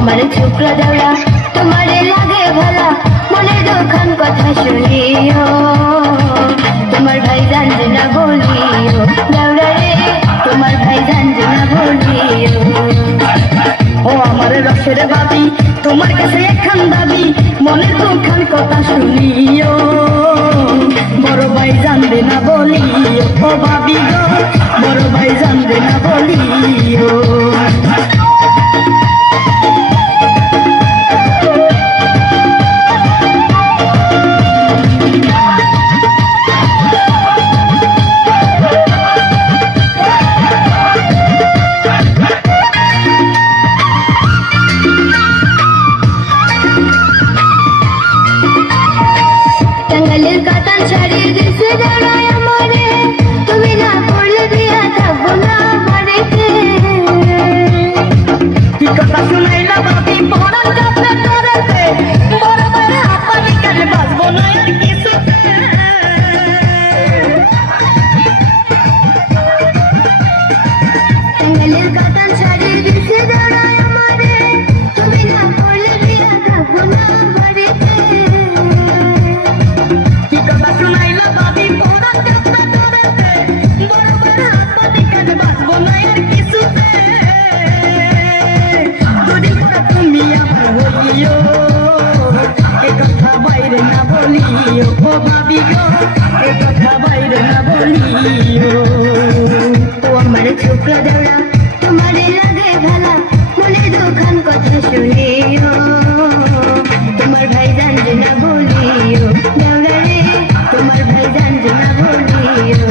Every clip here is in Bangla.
আমার ছোকরা দেওয়া তোমারে লাগে ভালা মনে দুখান কথা শুনিও তোমার ভাই জানবে না বলিও দেওরা রে তোমার ভাই জানবে না বলিও ও আমার রসের বাবি তোমার কাছে একখান দাবি মনের দুখান কথা শুনিও বড় ভাই জানবে না বলিও ও ভাবি গো বড় ভাই জানবে না বলিও টাঙ্গালের কাতান ছাড়িয়ে দিছে দাঁড়ায় আমারে তুমি না করলে দিয়া থাকবো না বাড়িতে কি কথা শুনাইলা বাবি পড়ান কাপড়ে তোরেতে বড় বড় আপানি কানে বাজবো না আর কিছু টাঙ্গালের কাতান ছাড়িয়ে দিছে দাঁড়ায় আমারে তুমি না করলে দিয়া থাকবো না বাড়িতে কি কথা শুনাইলা বাবি পড়ান কাপড়ে তোরেতে বড় বড় আপানি কানে বাজবো না আর কিছু দুদিন পর তুমি আমার হইও এ কথা বাইরে না বলিও ও ভাবি গো এ কথা বাইরে না বলিও ও আমার ছোকরা দেওয়া তোমারে লাগে ভালা মনে দুখান কথা শুনিও তোমার ভাই জানবে না বলিও দেওরা রে তোমার ভাই জানবে না বলিও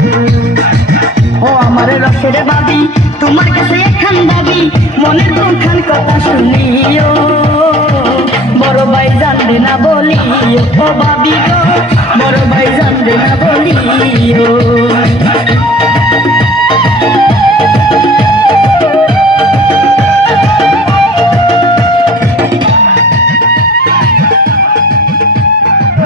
ও আমার রসের বাবি তোমার কাছে একখান দাবি মনের দুখান কথা শুনিও বড় ভাই জানবে না বলিও ও ভাবি গো বড় ভাই জানবে না বলিও